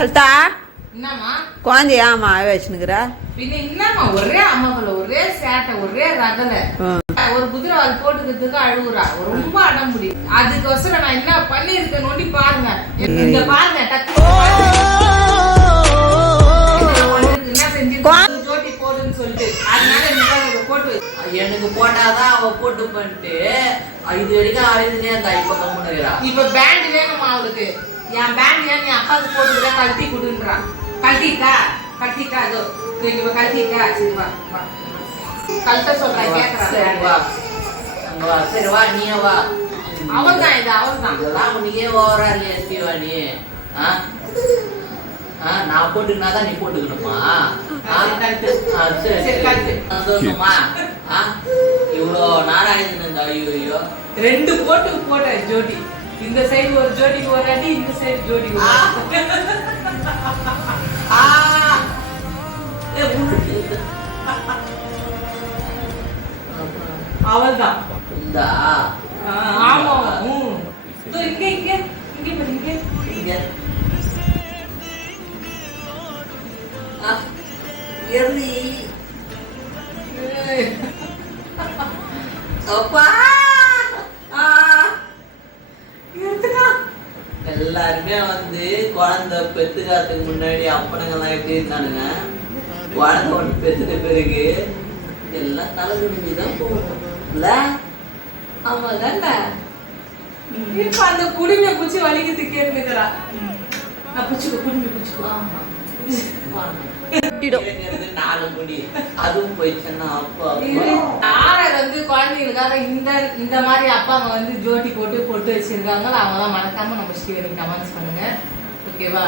லலிதா என்னம்மா? குழந்தைய ஆமா வச்சுனுக்குற. பின்ன என்னம்மா ஒரே அம்மகள ஒரே சேட்டை ஒரே ரகல. ஒரு குதிரை அது போட்டுக்கிறதுக்கு அழுகுறா. ரொம்ப அடம் முடியும் அதுக்கோசரம் நான் என்ன பண்ணிருக்கேன் நோண்டி பாருங்க. இங்க பாருங்க டக்கு என்ன செஞ்சிருக்கேன் ஜோட்டி போடுன்னு சொல்லிட்டு. அதனால இதை போட்டு. எனக்கு போட்டாதான் அவ போட்டு பண்ணிட்டு இது வரைக்கும் அழுதுனே இருந்தா இப்ப கம்முனுகிறா இப்ப பேண்ட் வேணுமா அவளுக்கு? என் பேண்ட் ஏன் நீ அப்பாவுக்கு போட்டுக்கிற கழட்டி கொடுன்றான். கழட்டிட்டா? கழட்டிட்டா? அதோ இதோ இங்க கழட்டிட்டா? சரி வா வா. கழட்ட சொல்றேன் சரி வா. சரி வா நீயே வா. அவன் தான் இது அவன் தான் இதெல்லாம் உனக்கே ஓவரா இல்லையா ஸ்ரீவா நீ. ஆ? ஆ, நான் போட்டுக்கினா தான் நீ போட்டுக்கணுமா. சந்தோஷமா? இவ்வளோ நாராயணன் ஐயோ ஐயோ. ரெண்டு போட்டு போட்ட ஜோடி. இந்த சைடு ஒரு ஜோடிக்கு ஒரு அடி இந்த சைடு உனக்கு அவள் தான் ஆமா. இங்க இங்க. இங்க இங்க. இங்க. ஏய். அப்பா ஆ. எடுத்துக்கா எல்லாருமே வந்து குழந்தை பெத்துக்காத்துக்கு முன்னாடி அப்பனுங்கெல்லாம் எப்படி இருந்தானுங்க? குழந்தை ஒன்று பெத்துட்ட பிறகு எல்லாம் தலை குடிஞ்சு தான் போகும். இல்ல? ஆமா தானே இப்ப அந்த குடிமை பூச்சி வலிக்குது கேட்டுக்கிறா நான் புச்சுக்கோ குடிமை புச்சுக்கோ நாலு முடி. அதுவும் போயிடுச்சுன்னா அப்பா வந்து குழந்தைங்களுக்காக இந்த இந்த மாதிரி அப்பாங்க வந்து ஜோடி போட்டு போட்டு வச்சிருக்காங்க. அவங்க தான் மறக்காம நம்ம ஸ்ரீவரி கமெண்ட்ஸ் பண்ணுங்க. ஓகேவா